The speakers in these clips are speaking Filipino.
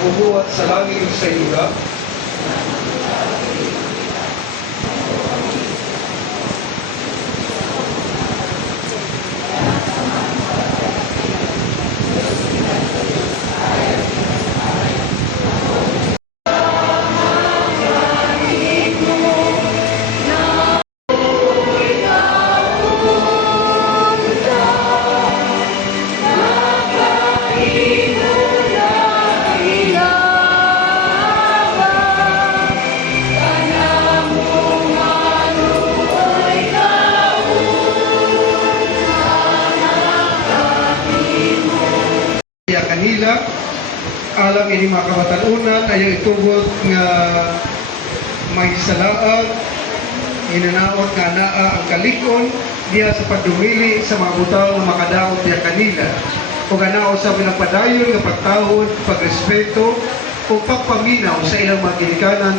mabubuhat sa langit sa ila. Kanila alam ini mga kabatanunan ayaw itubot nga may salaag inanaot nga naa ang kalikon diya sa pagdumili sa mga butaw na makadaot diya kanila o ganao sa pinagpadayon nga pagtahod, pagrespeto o pagpaminaw sa ilang mga ginikanan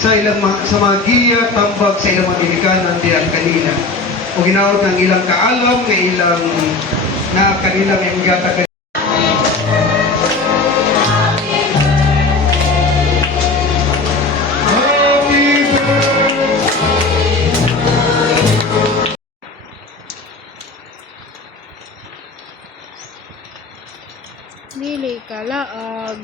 sa mga giya tambag sa ilang mga ginikanan diya kanila o ginaot ng ilang kaalam nga ilang na kanilang imigata Dili kalaag.